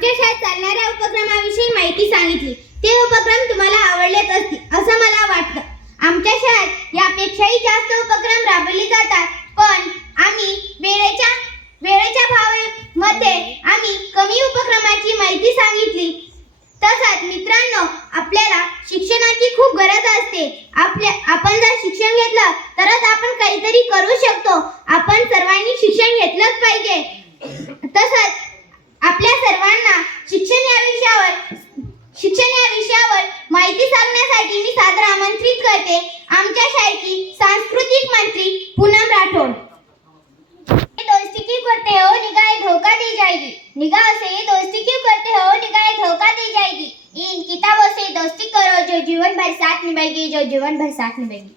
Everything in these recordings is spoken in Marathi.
आमच्या शाळेत चालणाऱ्या उपक्रमाविषयी माहिती सांगितली. ते उपक्रम तुम्हाला आवडलेच असतील असं मला वाटतं आमच्या शाळेत यापेक्षाही जास्त उपक्रम राबवले जातात पण आम्ही वेळेच्या वेळेच्या भावामध्ये आम्ही कमी उपक्रमाची माहिती सांगितली. तसंच मित्रांनो आपल्याला शिक्षणाची खूप गरज असते. आपल्या आपण जर शिक्षण घेतलं तरच आपण काहीतरी करू शकतो. आपण सर्वांनी शिक्षण घेतलंच पाहिजे तसंच आपल्या सर्वांना शिक्षण या विषयावर शिक्षण या विषयावर माहिती सांगण्यासाठी मी सादर आमंत्रित करते आमच्या शाळेची सांस्कृतिक मंत्री पूनम राठोड ये दोस्ती क्यों करते हो निगाह धोखा दी जाएगी निगाह से ये दोस्ती क्यों करते हो? निगाह धोखा दी जाएगी। इन किताबों से दोस्ती करो जो जीवन भर साथ निभाएगी जो जीवन भर साथ निभाएगी।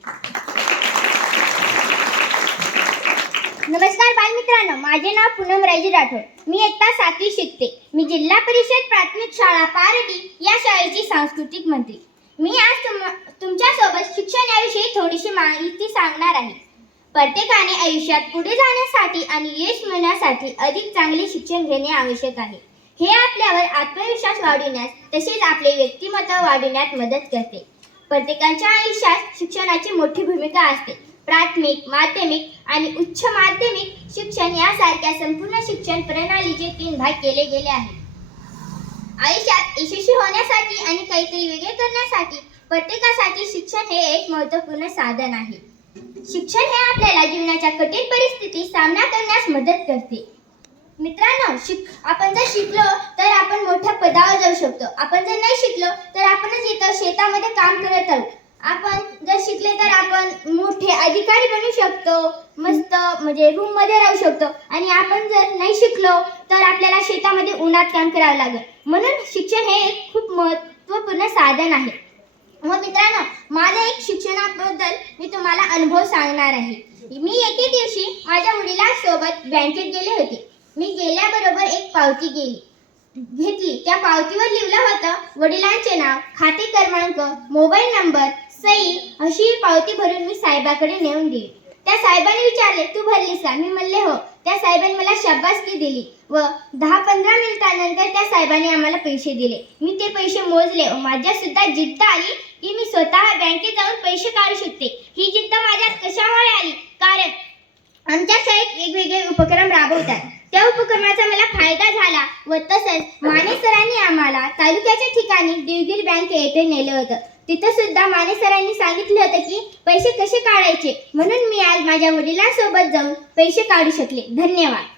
नमस्कार बालमित्रांनो माझे नाव पूनम राजे राठोड. मी इयत्ता सातवी शिकते. मी जिल्हा परिषद प्राथमिक शाळा पारडी या शाळेची सांस्कृतिक मंत्री. मी आज तुम तुमच्यासोबत शिक्षण याविषयी थोडीशी माहिती सांगणार आहे. प्रत्येकाने आयुष्यात पुढे जाण्यासाठी आणि यश मिळण्यासाठी अधिक चांगले शिक्षण घेणे आवश्यक आहे. हे आपल्यावर आत्मविश्वास वाढविण्यास तसेच आपले व्यक्तिमत्व वाढविण्यात मदत करते. प्रत्येकाच्या आयुष्यात शिक्षणाची मोठी भूमिका असते. प्राथमिक माध्यमिक आणि उच्च माध्यमिक शिक्षण यासारख्या संपूर्ण शिक्षण प्रणालीचे तीन भाग केले गेले आहेत. आयुष्यात यशस्वी होण्यासाठी आणि काहीतरी वेगळे करण्यासाठी प्रत्येकासाठी शिक्षण हे एक महत्त्वपूर्ण साधन आहे. शिक्षण हे आपल्याला जीवनाच्या कठीण परिस्थितीत सामना करण्यास मदत करते. मित्रांनो शिक आपण जर शिकलो तर आपण मोठ्या पदावर जाऊ शकतो. आपण जर नाही शिकलो तर आपणच इथं शेतामध्ये काम करत आहोत. आपण जर शिकले तर आपण मोठे अधिकारी बनू शकतो. मस्त म्हणजे रूममध्ये राहू शकतो. आणि आपण जर नाही शिकलो तर आपल्याला शेतामध्ये उन्हात काम करावं लागेल. म्हणून शिक्षण हे एक खूप महत्त्वपूर्ण साधन आहे. मग मित्रांनो माझे बद्दल मी तुम्हाला अनुभव सांगणार आहे. मी एके दिवशी माझ्या वडिलांसोबत बँकेत गेले होते. मी गेल्याबरोबर एक पावती गेली. घेतली. त्या पावतीवर लिहिलं होतं वडिलांचे नाव खाते क्रमांक मोबाईल नंबर सई अशी पावती भरून मी साहेबाकडे नेऊन दिली त्या साहेबांनी विचारले तू भरलीस का? मी म्हणले हो. त्या साहेबांनी मला शाबासकी दिली व दहा पंधरा मिनिटानंतर त्या साहेबांनी आम्हाला पैसे दिले. मी ते पैसे मोजले व माझ्या सुद्धा जिद्द आली की मी स्वतः बँकेत जाऊन पैसे काढू शकते. ही जिद्द माझ्यात कशामुळे आली? कारण आमच्या शाळेत वेगवेगळे उपक्रम राबवतात. त्या उपक्रमाचा मला फायदा झाला व तसंच माने सरांनी आम्हाला तालुक्याच्या ठिकाणी देवगिरी बँक येथे नेलं होतं. तिथं सुद्धा माने सरांनी सांगितलं होतं की पैसे कसे काढायचे? म्हणून मी आज माझ्या वडिलांसोबत जाऊन पैसे काढू शकले. धन्यवाद.